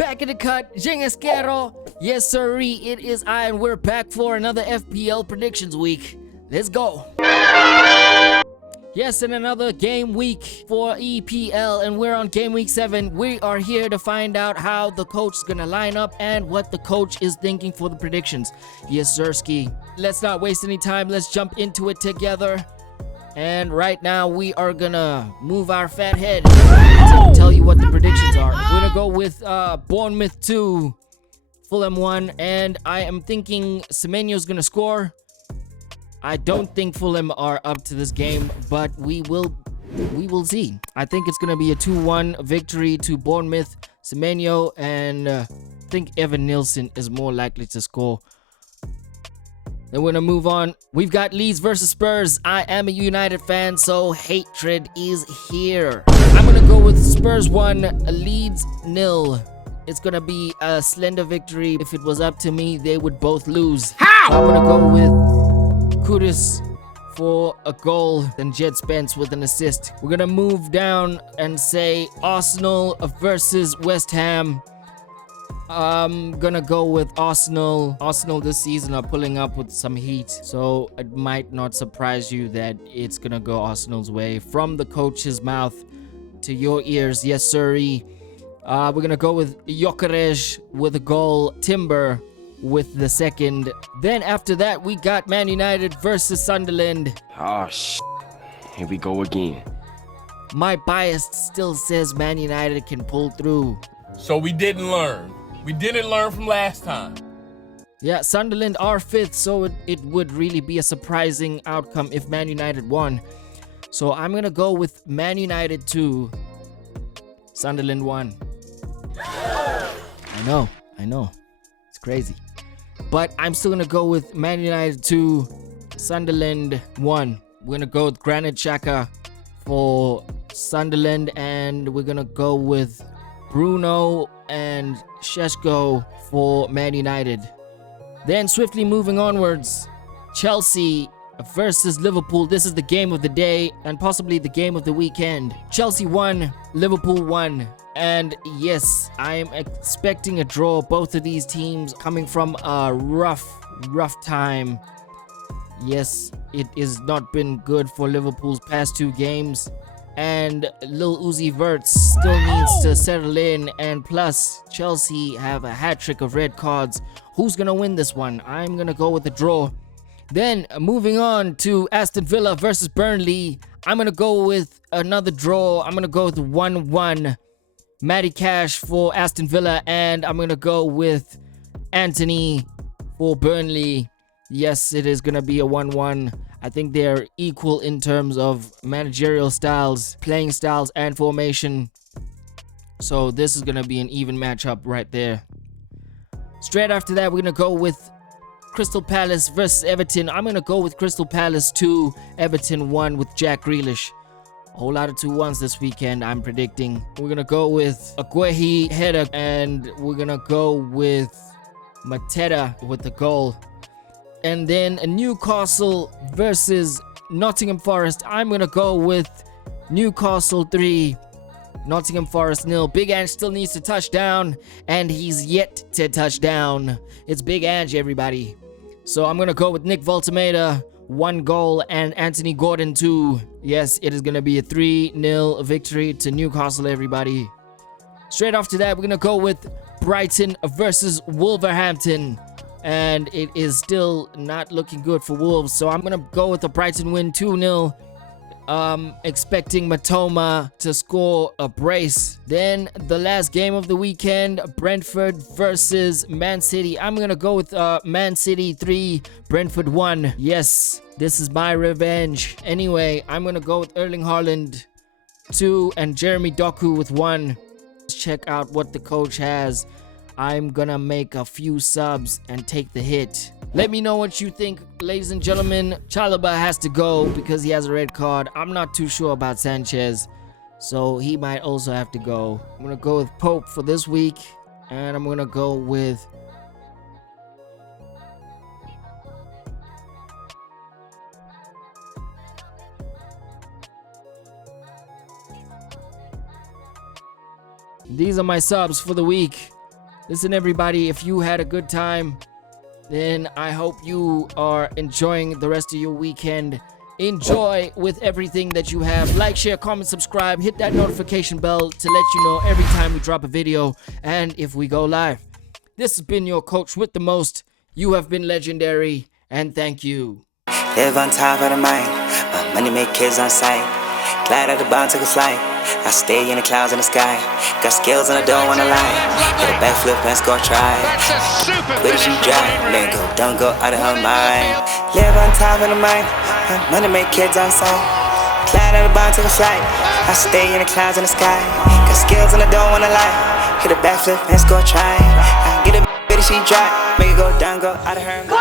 back in the cut. Jengesquero. Yes, sirree, it is I, and we're back for another FPL predictions week. Let's go. Yes, and another game week for EPL, and we're on game week 7. We are here to find out how the coach is gonna line up and what the coach is thinking for the predictions. Yes, sirski. Let's not waste any time. Let's jump into it together. And right now, we are gonna move our fat head to tell you what the predictions are. We're gonna go with Bournemouth 2, Fulham 1, and I am thinking Semenyo's gonna score. I don't think Fulham are up to this game, but we will see. I think it's gonna be a 2-1 victory to Bournemouth. Semenyo, and I think Evan Nilsson is more likely to score. Then we're gonna move on. We've got Leeds versus Spurs. I am a United fan, so hatred is here. I'm gonna go with Spurs 1, Leeds 0. It's gonna be a slender victory. If it was up to me, they would both lose. How? So I'm gonna go with Kudus for a goal and Jed Spence with an assist. We're gonna move down and say Arsenal versus West Ham. I'm gonna go with Arsenal. Arsenal this season are pulling up with some heat, so it might not surprise you that it's gonna go Arsenal's way. From the coach's mouth to your ears, yes sirree. We're gonna go with Gyökeres with a goal, Timber with the second. Then after that, we got Man United versus Sunderland. Oh, here we go again. My bias still says Man United can pull through. So we didn't learn. We didn't learn from last time. Yeah, Sunderland are 5th, so it would really be a surprising outcome if Man United won. So I'm gonna go with Man United 2, Sunderland 1. I know. It's crazy. But I'm still gonna go with Man United 2, Sunderland 1. We're gonna go with Granit Xhaka for Sunderland, and we're gonna go with Bruno and Šeško for Man United. Then swiftly moving onwards, Chelsea versus Liverpool. This is the game of the day and possibly the game of the weekend. Chelsea 1, Liverpool 1. And yes, I'm expecting a draw. Both of these teams coming from a rough time. Yes, it has not been good for Liverpool's past 2 games. And Lil Uzi Vert still needs to settle in. And plus, Chelsea have a hat trick of red cards. Who's going to win this one? I'm going to go with the draw. Then moving on to Aston Villa versus Burnley. I'm going to go with another draw. I'm going to go with 1-1. Matty Cash for Aston Villa. And I'm going to go with Anthony for Burnley. Yes, it is going to be a 1-1. I think they're equal in terms of managerial styles, playing styles, and formation. So this is going to be an even matchup right there. Straight after that, we're going to go with Crystal Palace versus Everton. I'm going to go with Crystal Palace 2, Everton 1 with Jack Grealish. A whole lot of 2-1s this weekend, I'm predicting. We're going to go with Aguehi header, and we're going to go with Mateta with the goal. And then a Newcastle versus Nottingham Forest. I'm going to go with Newcastle 3, Nottingham Forest 0. Big Ange still needs to touch down, and he's yet to touch down. It's Big Ange, everybody. So I'm going to go with Nick Voltemeda, 1 goal, and Anthony Gordon 2. Yes, it is going to be a 3-0 victory to Newcastle, everybody. Straight after that, we're going to go with Brighton versus Wolverhampton. And it is still not looking good for Wolves. So I'm going to go with a Brighton win 2-0. Expecting Matoma to score a brace. Then the last game of the weekend, Brentford versus Man City. I'm going to go with Man City 3, Brentford 1. Yes, this is my revenge. Anyway, I'm going to go with Erling Haaland 2 and Jeremy Doku with 1. Let's check out what the coach has. I'm gonna make a few subs and take the hit. Let me know what you think, ladies and gentlemen. Chalobah has to go because he has a red card. I'm not too sure about Sanchez, so he might also have to go. I'm gonna go with Pope for this week, and I'm gonna go with These are my subs for the week. Listen, everybody, if you had a good time, then I hope you are enjoying the rest of your weekend. Enjoy with everything that you have. Like, share, comment, subscribe. Hit that notification bell to let you know every time we drop a video and if we go live. This has been your coach with the most. You have been legendary, and thank you. Live on top of the mind. My money make kids on sight. Glide at the bottom, took a flight. I stay in the clouds in the sky. Got skills and I don't wanna lie. Hit a backflip and score try. Where did she drive? Let go, don't go out of her mind. Live on top of the mind. My money make kids on sight. Glide at the bottom, took a flight. I stay in the clouds in the sky. Got skills and I don't wanna lie. Hit a backflip and score try. I get a where did she drive? Make it go down, go out of her mind.